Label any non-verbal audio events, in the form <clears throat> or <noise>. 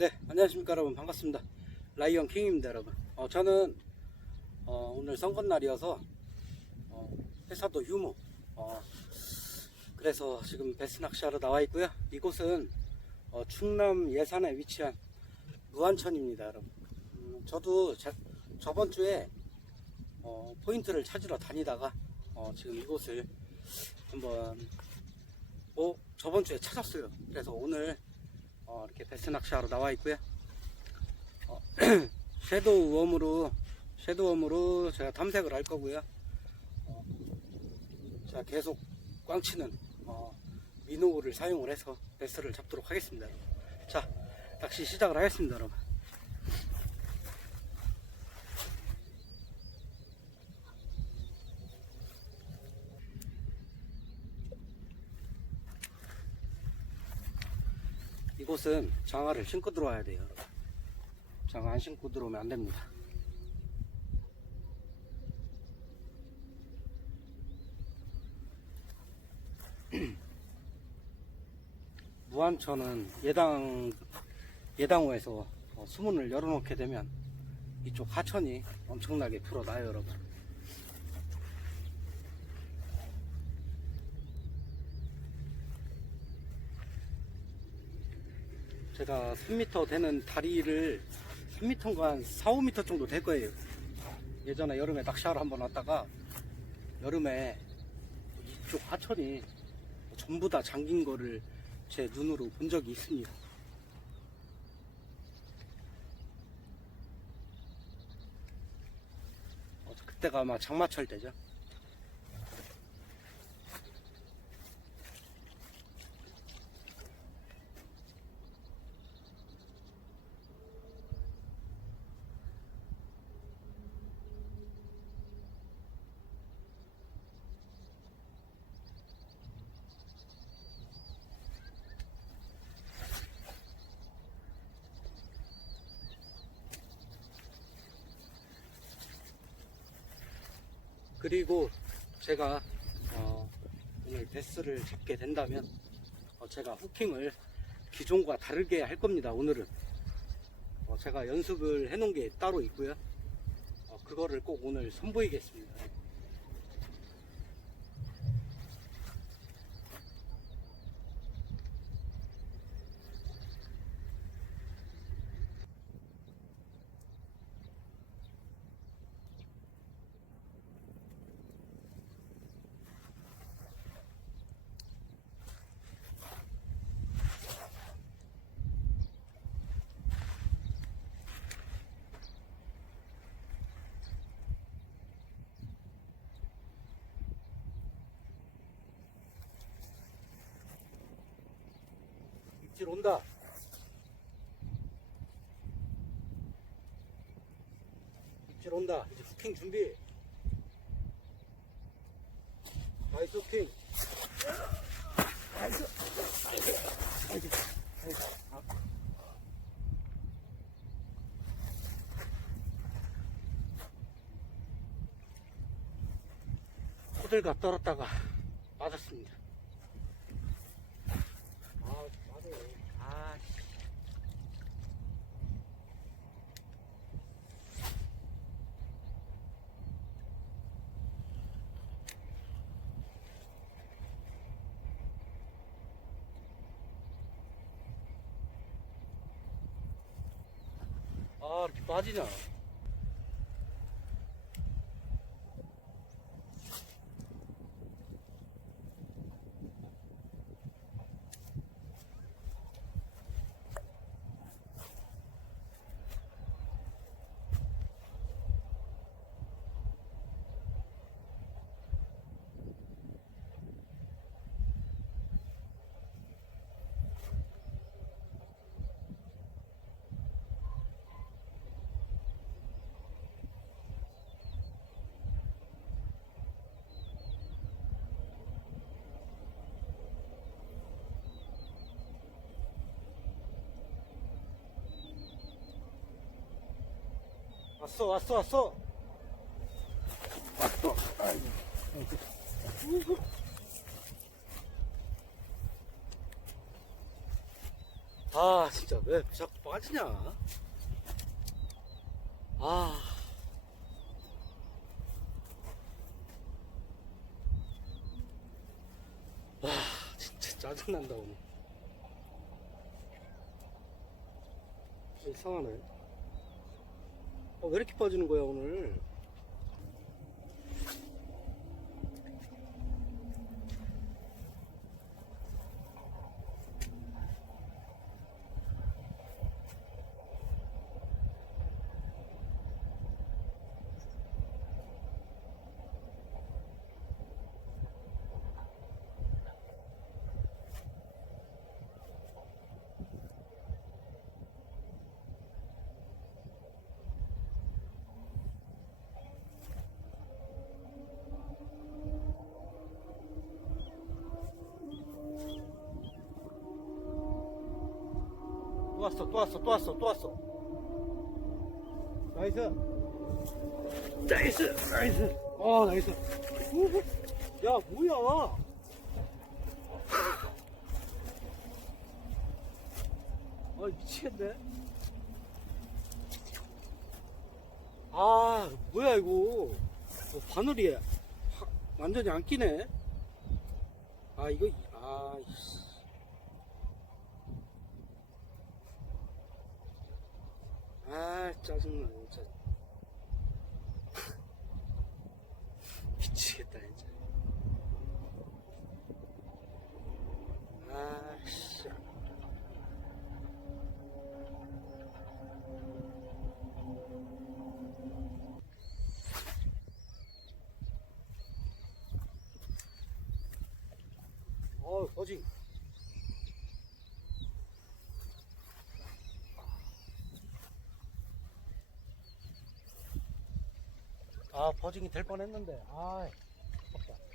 네, 안녕하십니까 여러분 반갑습니다. 라이언 킹입니다 여러분. 어, 저는 어, 오늘 선거날이어서 어, 회사도 휴무. 어, 그래서 지금 베스 낚시하러 나와 있고요. 이곳은 어, 충남 예산에 위치한 무안천입니다 여러분. 음, 저도 자- 저번 주에 어, 포인트를 찾으러 다니다가 어, 지금 이곳을 한번 어, 저번 주에 찾았어요. 그래서 오늘 어, 이렇게 베스 낚시하러 나와 있고요. 어, <clears throat> 섀도우 웜으로 섀도우 웜으로 제가 탐색을 할 거고요. 어, 제가 계속 꽝치는 어, 미노를 사용을 해서 베스를 잡도록 하겠습니다. 여러분. 자, 낚시 시작을 하겠습니다, 여러분. 이곳은 장화를 신고 들어와야 돼요. 장화 안 신고 들어오면 안 됩니다. <clears throat> 무안천은 예당 예당호에서 어, 수문을 열어놓게 되면 이쪽 하천이 엄청나게 불어나요, 여러분. 제가 3m 되는 다리를 3m인가 한 4, 5m 정도 될 거예요. 예전에 여름에 낚시하러 한번 왔다가 여름에 이쪽 하천이 전부 다 잠긴 거를 제 눈으로 본 적이 있습니다. 어, 그때가 아마 장마철 때죠. 그리고 제가 어, 오늘 베스를 잡게 된다면 어, 제가 후킹을 기존과 다르게 할 겁니다. 오늘은 어, 제가 연습을 해놓은 게 따로 있고요. 어, 그거를 꼭 오늘 선보이겠습니다. 입질 온다. 입질 온다. 이제 후킹 준비. 나이스 후킹. 나이스. 나이스. 나이스. 나이스. 아. 호들갑 떨었다가 맞았습니다. 아, 맞아요. 아, 씨. 아, 이렇게 빠지냐. 왔어, 왔어, 왔어. 왔어. 아 진짜 왜 자꾸 빠지냐 아 와, 진짜 짜증난다, 오늘. 이상하네. 아, 왜 이렇게 빠지는 거야, 오늘? 또 왔어, 또 왔어, 또 왔어, 또 왔어. 나이스. 나이스, 나이스. 어, 나이스. 야, 뭐야. 아, 미치겠네. 아, 뭐야, 이거. 어, 바늘이 하- 완전히 안 끼네. 아, 이거, 아, 씨. 아 짜증나 진짜. <laughs> 미치겠다 진짜. 아씨. 어 버징 아 버징이 될 뻔했는데. 아 아깝다